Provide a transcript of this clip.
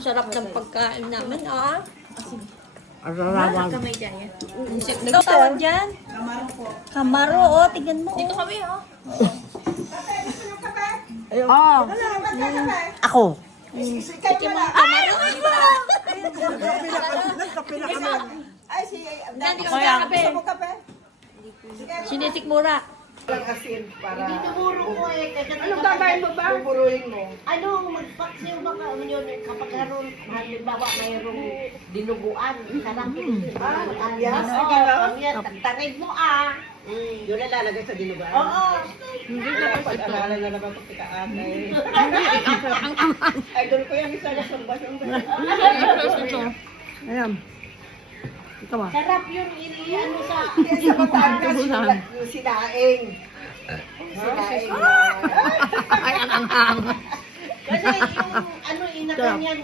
Sarap ng pagkain namin, ah. Ararawag. Kamay dyan yan. Nagtawag dyan? Kamaro, oh. Tingnan mo. Dito kami, oh. Oh. Ako. Sige mga kamaro. Nagkape na kami. Ay, si... Hindi ko kape. Gusto mo kape? Sinisikmura. Asin para... Tinuro ko eh. Anong gagawin mo ba? Pupuruin mo. Ano, magpaksiw baka yun kapag haron, halimbawa mayroong dinuguan, sarap yun. Yes, Oo, kamyas, tagtarig mo ah. Yun ang lalagay sa dinugan. Oo. Pag-aralan na naman ito ka atay. Ay, doon ko yung isa na sambasyon. Ayan. Ito ba? Sarap yun, ano sa... Sa Batangas, yung sinaing. Sinaing. Kasi yung ano, inakanyan,